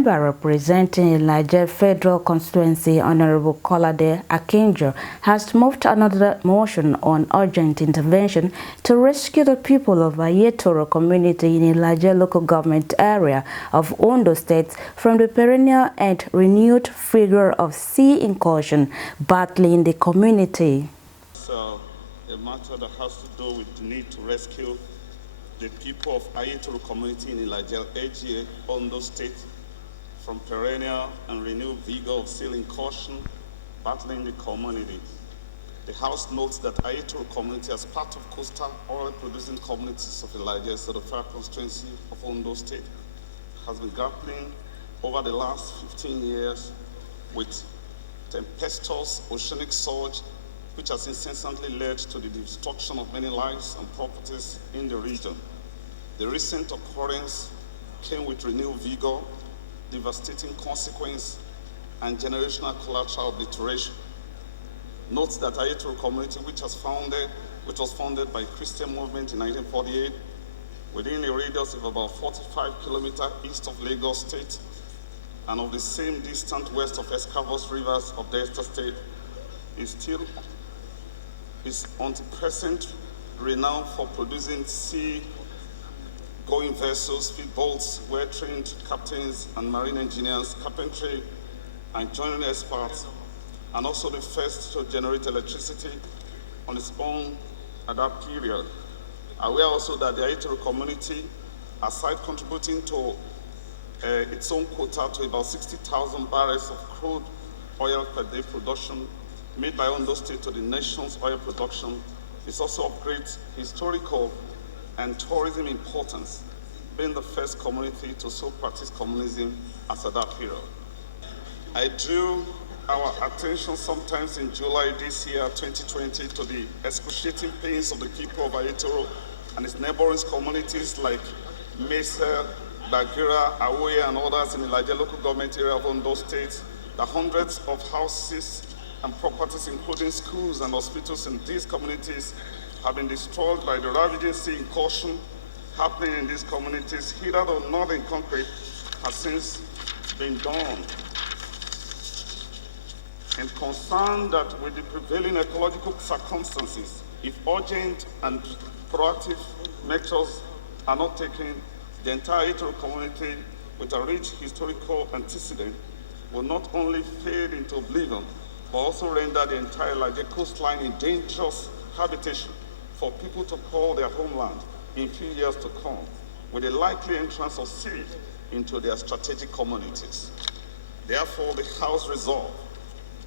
member representing Iiaje Federal Constituency, Honorable Kolade Akinjo, has moved another motion on urgent intervention to rescue the people of AYETORO community in Iiaje local government area of ONDO state from the perennial and renewed figure of sea incursion battling the community. So, a matter that has to do with the need to rescue the people of AYETORO community in IIAJE, ONDO state, from perennial and renewed vigor of sea incursion battling the community. The House notes that AYETORO community, as part of coastal oil producing communities of Iiaje, so the Federal Constituency of ONDO state, has been grappling over the last 15 years with tempestuous oceanic surge, which has incessantly led to the destruction of many lives and properties in the region. The recent occurrence came with renewed vigor, devastating consequence, and generational collateral obliteration. Notes that AYETORO community, which was founded by Christian movement in 1948, within a radius of about 45 kilometers east of Lagos state, and of the same distance west of escarpous rivers of Delta state, is until present renowned for producing sea-going vessels, speedboats, well-trained captains and marine engineers, carpentry and joinery experts, and also the first to generate electricity on its own at that period. Aware also that the AYETORO community, aside contributing to its own quota to about 60,000 barrels of crude oil per day production made by ONDO state to the nation's oil production, is also of great historical and tourism importance, being the first community to so practice communism as at that period. I drew our attention sometimes in July this year, 2020, to the excruciating pains of the people of AYETORO and its neighboring communities like Mesa, Bagira, Awoye, and others in the Iiaje local government area of ONDO state. The hundreds of houses and properties, including schools and hospitals in these communities, have been destroyed by the ravaging sea incursion happening in these communities. Hither or not in concrete has since been done. And concerned that with the prevailing ecological circumstances, if urgent and proactive measures are not taken, the entire AYETORO community, with a rich historical antecedent, will not only fade into oblivion, but also render the entire Iiaje coastline a dangerous habitation for people to call their homeland in few years to come, with a likely entrance of sea into their strategic communities. Therefore, the House resolved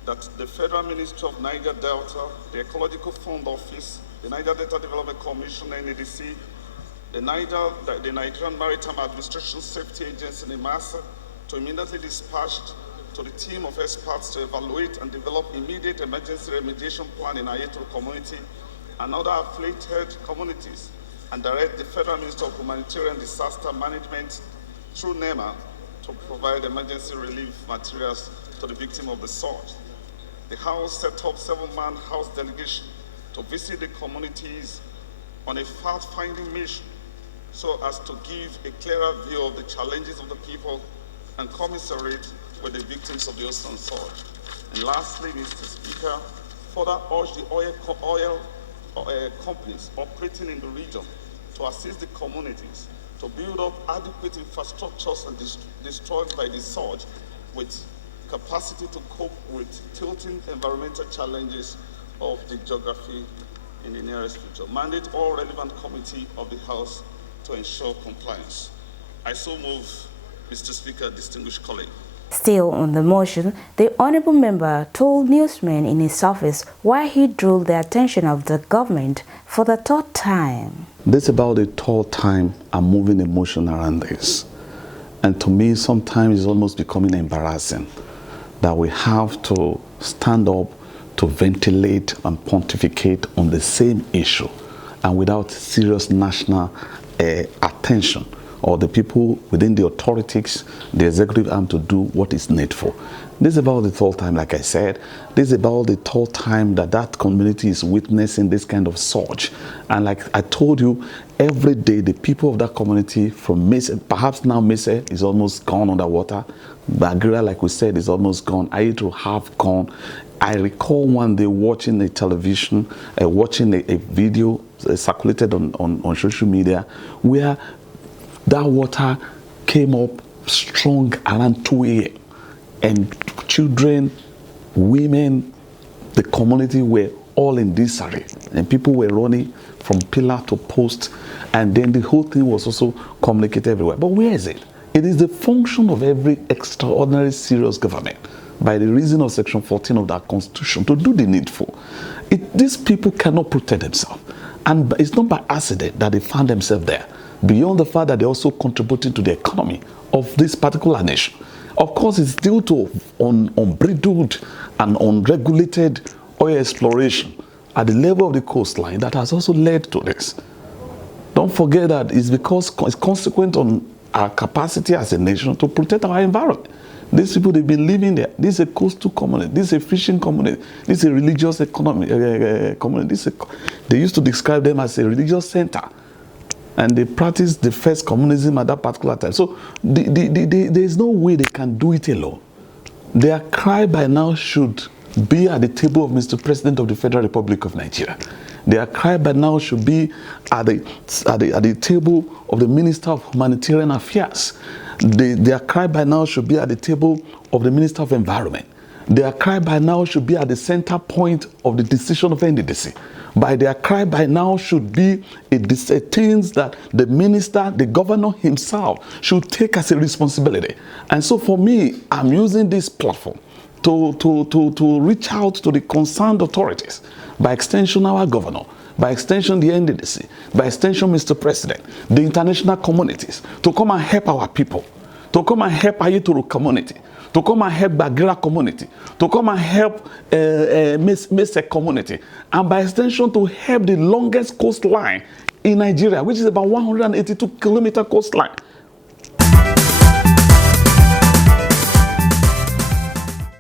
that the Federal Ministry of Niger Delta, the Ecological Fund Office, the Niger Delta Development Commission, NADC, the Nigerian Maritime Administration Safety Agency, NIMASA, to immediately dispatch to the team of experts to evaluate and develop immediate emergency remediation plan in AYETORO community and other afflicted communities, and direct the Federal Minister of Humanitarian Disaster Management through NEMA to provide emergency relief materials to the victim of the surge. The House set up 7-man House delegation to visit the communities on a fact-finding mission so as to give a clearer view of the challenges of the people and commiserate with the victims of the ocean surge. And lastly, Mr. Speaker, further urge the oil companies operating in the region to assist the communities to build up adequate infrastructures and destroyed by the surge with capacity to cope with tilting environmental challenges of the geography in the nearest future. Mandate all relevant committee of the House to ensure compliance. I so move, Mr. Speaker, distinguished colleague. Still on the motion, the honorable member told newsmen in his office why he drew the attention of the government for the third time. This is about the third time I'm moving a motion around this. And to me, sometimes it's almost becoming embarrassing that we have to stand up to ventilate and pontificate on the same issue and without serious national attention or the people within the authorities, the executive arm, to do what is needful. This is about the third time, like I said, this is about the third time that that community is witnessing this kind of surge. And like I told you, every day the people of that community from Mese, perhaps now Mese is almost gone underwater, Bagira, like we said, is almost gone, AYETORO have gone. I recall one day watching a television, watching a video circulated on social media where that water came up strong around 2 a.m. and children, women, the community were all in disarray, and people were running from pillar to post, and then the whole thing was also communicated everywhere. But where is it? It is the function of every extraordinary serious government, by the reason of Section 14 of that Constitution, to do the needful. These people cannot protect themselves, and it's not by accident that they found themselves there, beyond the fact that they're also contributing to the economy of this particular nation. Of course, it's due to unbridled and unregulated oil exploration at the level of the coastline that has also led to this. Don't forget that it's because it's consequent on our capacity as a nation to protect our environment. These people, they've been living there. This is a coastal community. This is a fishing community. This is a religious community. They used to describe them as a religious center. And they practiced the first communism at that particular time. So there's no way they can do it alone. Their cry by now should be at the table of Mr. President of the Federal Republic of Nigeria. Their cry by now should be at the table of the Minister of Humanitarian Affairs. Their cry by now should be at the table of the Minister of Environment. Their cry by now should be at the center point of the decision of NDDC. By their cry by now should be things that the minister, the governor himself should take as a responsibility. And so for me, I'm using this platform to reach out to the concerned authorities, by extension our governor, by extension the NDDC, by extension Mr. President, the international communities, to come and help our people, to come and help AYETORO community, to come and help Bagira community, to come and help Mese community, and by extension to help the longest coastline in Nigeria, which is about 182-kilometer coastline.